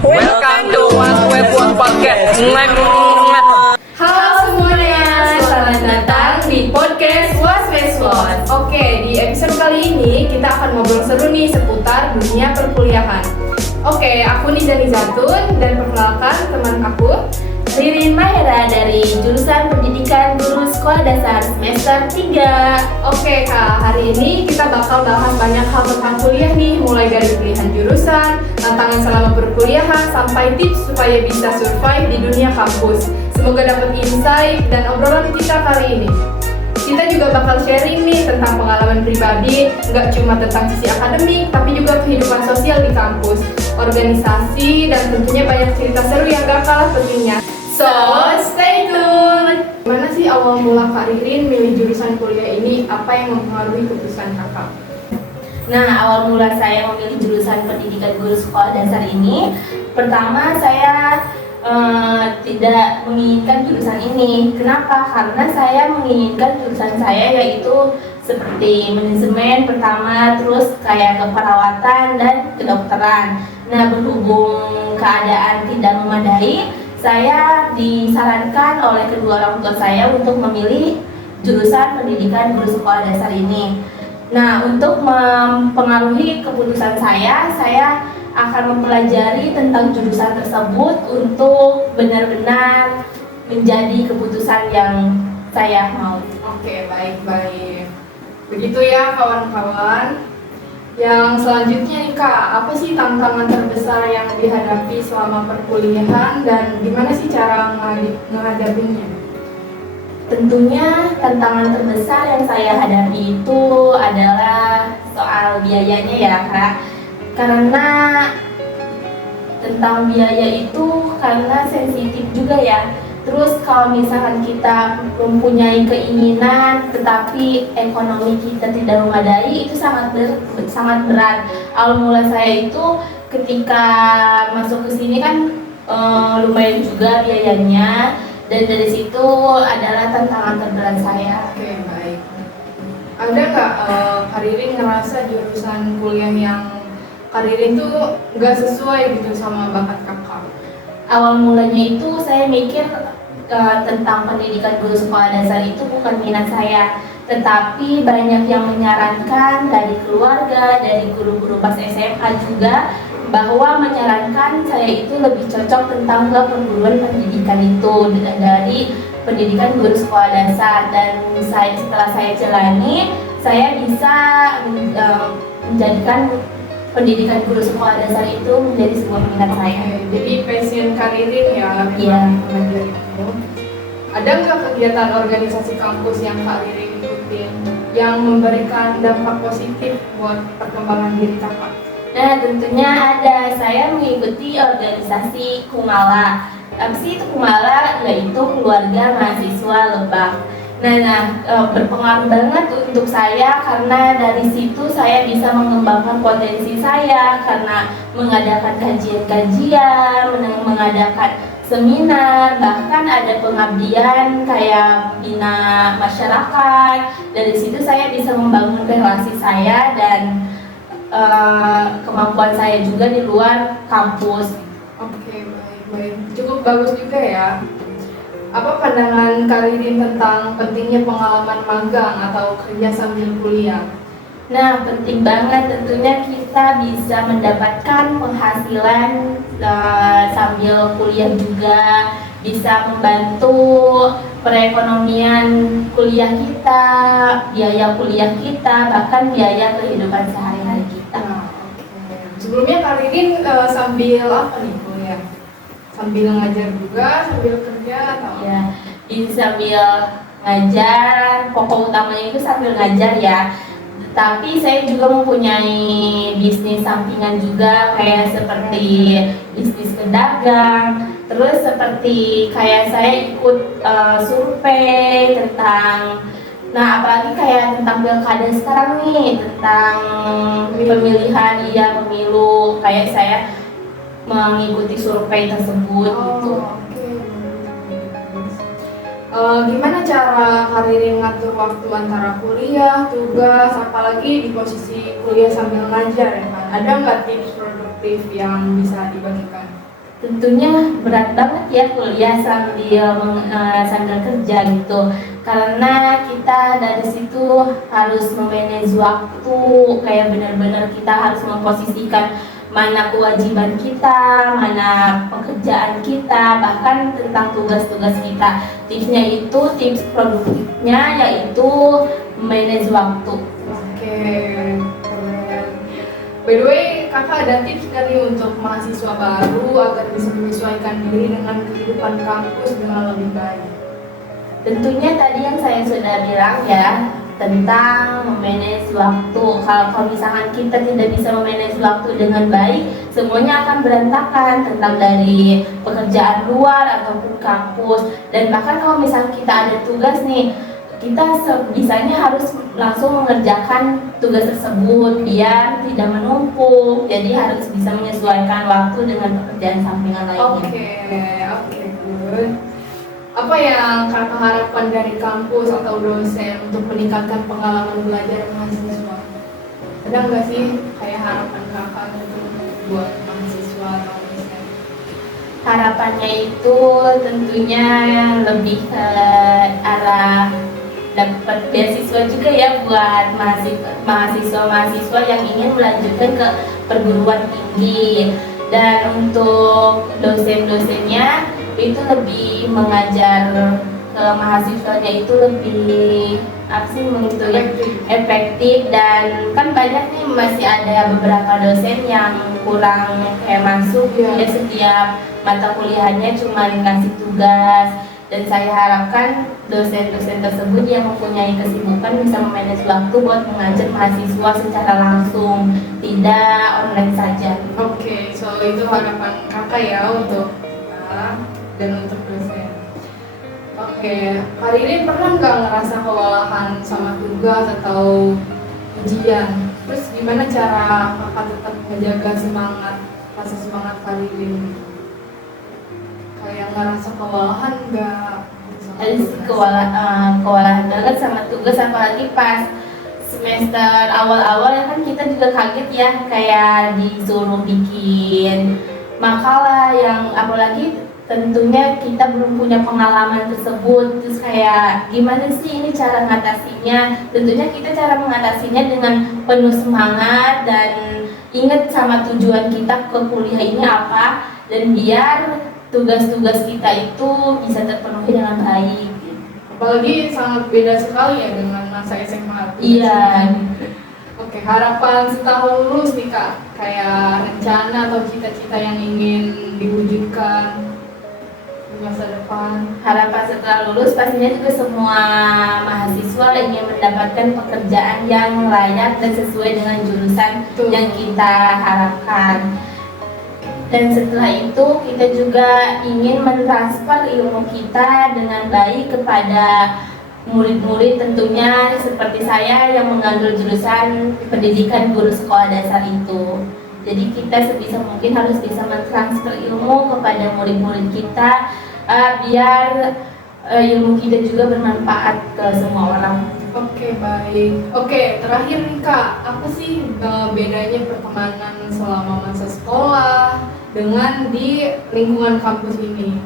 Welcome to One Web One Podcast. Halo semuanya, selamat datang di podcast Was. Oke, di episode kali ini kita akan ngobrol seru nih seputar dunia perkuliahan. Oke, aku Nizani Zatun dan perkenalkan teman aku Ririn Mahera dari jurusan Pendidikan Guru Sekolah Dasar semester 3. Oke Kak, hari ini kita bakal bahas banyak hal tentang kuliah nih, mulai dari pilihan jurusan, tantangan selama perkuliahan, sampai tips supaya bisa survive di dunia kampus. Semoga dapat insight dan obrolan kita kali ini. Kita juga bakal sharing nih tentang pengalaman pribadi, nggak cuma tentang sisi akademik, tapi juga kehidupan sosial di kampus, organisasi, dan tentunya banyak cerita seru yang gak kalah pentingnya. So, stay tuned! Gimana sih awal mula Kak Ririn milih jurusan kuliah ini? Apa yang mempengaruhi keputusan kakak? Nah, awal mula saya memilih jurusan Pendidikan Guru Sekolah Dasar ini, pertama saya tidak menginginkan jurusan ini. Kenapa? Karena saya menginginkan jurusan saya yaitu seperti manajemen pertama, terus kayak keperawatan dan kedokteran. Nah, berhubung keadaan tidak memadai, saya disarankan oleh kedua orang tua saya untuk memilih jurusan Pendidikan Guru Sekolah Dasar ini. Nah, untuk mempengaruhi keputusan saya akan mempelajari tentang jurusan tersebut untuk benar-benar menjadi keputusan yang saya mau. Oke, baik. Begitu ya kawan-kawan. Yang selanjutnya nih Kak, apa sih tantangan terbesar yang dihadapi selama perkuliahan dan gimana sih cara menghadapinya? Tentunya tantangan terbesar yang saya hadapi itu adalah soal biayanya ya Kak. Karena tentang biaya itu karena sensitif juga ya. Terus kalau misalkan kita mempunyai keinginan tetapi ekonomi kita tidak memadai, itu sangat berat. Awal mula saya itu ketika masuk ke sini kan lumayan juga biayanya, dan dari situ adalah tantangan terberat saya. Oke, baik. Ada nggak Kak Ririn ngerasa jurusan kuliah yang Kak Ririn tuh nggak sesuai gitu sama bakat kakak? Awal mulanya itu saya mikir tentang pendidikan guru sekolah dasar itu bukan minat saya, tetapi banyak yang menyarankan dari keluarga, dari guru-guru pas SMA juga, bahwa menyarankan saya itu lebih cocok tentang ke perguruan pendidikan itu dari pendidikan guru sekolah dasar. Dan setelah saya jalani, saya bisa menjadikan pendidikan guru sekolah dasar itu menjadi sebuah minat saya. Jadi passion Kak Ririn ya mengajar itu. Ada nggak kegiatan organisasi kampus yang Kak Ririn ikutin yang memberikan dampak positif buat perkembangan diri kakak? Nah, tentunya ada. Saya mengikuti organisasi Kumala. Apa sih itu Kumala? Yaitu Keluarga Mahasiswa Lebak. Nah, berpengaruh banget untuk saya karena dari situ saya bisa mengembangkan potensi saya karena mengadakan kajian-kajian, mengadakan seminar, bahkan ada pengabdian kayak bina masyarakat. Dari situ saya bisa membangun relasi saya dan kemampuan saya juga di luar kampus. Oke, baik. Cukup bagus juga ya. Apa pandangan Kak Ririn tentang pentingnya pengalaman magang atau kerja sambil kuliah? Nah, penting banget, tentunya kita bisa mendapatkan penghasilan sambil kuliah juga, bisa membantu perekonomian kuliah kita, biaya kuliah kita, bahkan biaya kehidupan sehari-hari kita. Sebelumnya Kak Ririn sambil apa nih kuliah? Sambil ngajar juga, sambil kerja atau? Ya, sambil ngajar, pokok utamanya itu sambil ngajar ya. Tapi saya juga mempunyai bisnis sampingan juga, kayak seperti bisnis pedagang. Terus seperti kayak saya ikut survei tentang, nah apalagi kayak tentang pilkada sekarang nih, tentang pemilihan pemilu, kayak saya mengikuti survei tersebut gitu. Gimana cara Kak Ririn ngatur waktu antara kuliah, tugas, apalagi di posisi kuliah sambil ngajar ya kan? Ada nggak tips produktif yang bisa dibagikan? tentunya berat banget ya kuliah sambil kerja gitu, karena kita dari situ harus memanage waktu, kayak benar-benar kita harus memposisikan mana kewajiban kita, mana pekerjaan kita, bahkan tentang tugas-tugas kita. Tipsnya itu, tips produktifnya yaitu manage waktu. Oke, keren. By the way, kakak ada tips nggak nih untuk mahasiswa baru agar bisa menyesuaikan diri dengan kehidupan kampus dengan lebih baik? Tentunya tadi yang saya sudah bilang ya, tentang memanage waktu. Kalau misalkan kita tidak bisa memanage waktu dengan baik, semuanya akan berantakan, tentang dari pekerjaan luar ataupun kampus. Dan bahkan kalau misalkan kita ada tugas nih, kita sebisanya harus langsung mengerjakan tugas tersebut biar tidak menumpuk. Jadi harus bisa menyesuaikan waktu dengan pekerjaan sampingan lainnya. Oke, good. Apa yang kakak harapkan dari kampus atau dosen untuk meningkatkan pengalaman belajar mahasiswa? Ada nggak sih kayak harapan kakak gitu buat mahasiswa atau dosen? Harapannya itu tentunya lebih ke arah dapat beasiswa juga ya buat mahasiswa-mahasiswa yang ingin melanjutkan ke perguruan tinggi. Dan untuk dosen-dosennya itu lebih mengajar ke mahasiswanya itu lebih efektif. Dan kan banyak nih masih ada beberapa dosen yang kurang kayak masuk ya, setiap mata kuliahnya cuma ngasih tugas. Dan saya harapkan dosen-dosen tersebut yang mempunyai kesibukan bisa memanage waktu buat mengajar mahasiswa secara langsung, tidak online saja. Oke, so itu harapan kakak ya untuk kita dan untuk dosen. Oke, hari ini pernah nggak ngerasa kewalahan sama tugas atau ujian? Terus gimana cara kakak tetap menjaga rasa semangat hari ini? Kayak ngerasa kewalahan nggak? Kewalahan banget sama tugas, apalagi pas semester awal-awal ya kan kita juga kaget ya, kayak disuruh bikin makalah yang apalagi tentunya kita belum punya pengalaman tersebut. Terus kayak gimana sih ini cara mengatasinya? Tentunya kita cara mengatasinya dengan penuh semangat dan ingat sama tujuan kita ke kuliah ini apa, dan biar tugas-tugas kita itu bisa terpenuhi dengan baik. Apalagi sangat beda sekali ya dengan masa SMA. Iya. Oke, harapan setelah lulus nih kak, kayak rencana atau cita-cita yang ingin diwujudkan di masa depan. Harapan setelah lulus pastinya juga semua mahasiswa ingin mendapatkan pekerjaan yang layak dan sesuai dengan jurusan yang kita harapkan. Dan setelah itu kita juga ingin mentransfer ilmu kita dengan baik kepada murid-murid, tentunya seperti saya yang mengambil jurusan pendidikan guru sekolah dasar itu. Jadi kita sebisa mungkin harus bisa mentransfer ilmu kepada murid-murid kita, biar ilmu kita juga bermanfaat ke semua orang. Oke, baik. Oke, terakhir nih kak, apa sih bedanya pertemanan selama masa sekolah dengan di lingkungan kampus ini?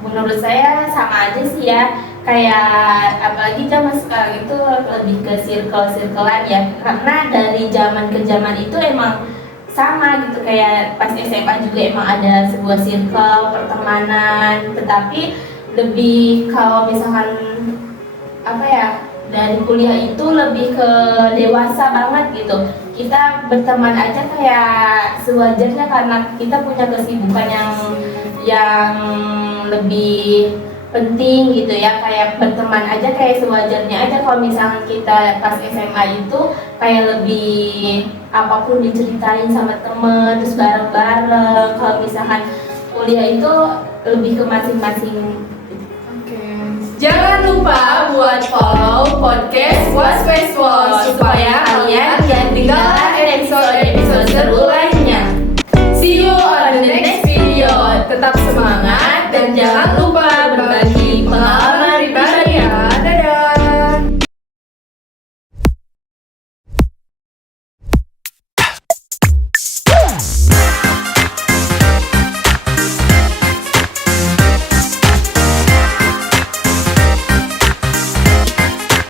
Menurut saya sama aja sih ya, kayak apalagi zaman sekarang itu lebih ke circle-circlean ya, karena dari zaman ke zaman itu emang sama gitu, kayak pas SMA juga emang ada sebuah circle pertemanan, tetapi lebih kalau misalkan apa ya, dari kuliah itu lebih ke dewasa banget gitu. Kita berteman aja kayak sewajarnya karena kita punya kesibukan yang lebih penting gitu ya, kayak berteman aja kayak sewajarnya aja. Kalau misalkan kita pas SMA itu kayak lebih apapun diceritain sama temen, terus bareng-bareng. Kalau misalkan kuliah itu lebih ke masing-masing. Jangan lupa buat follow podcast Was Face Was supaya kalian jangan ketinggalan episode seru lain.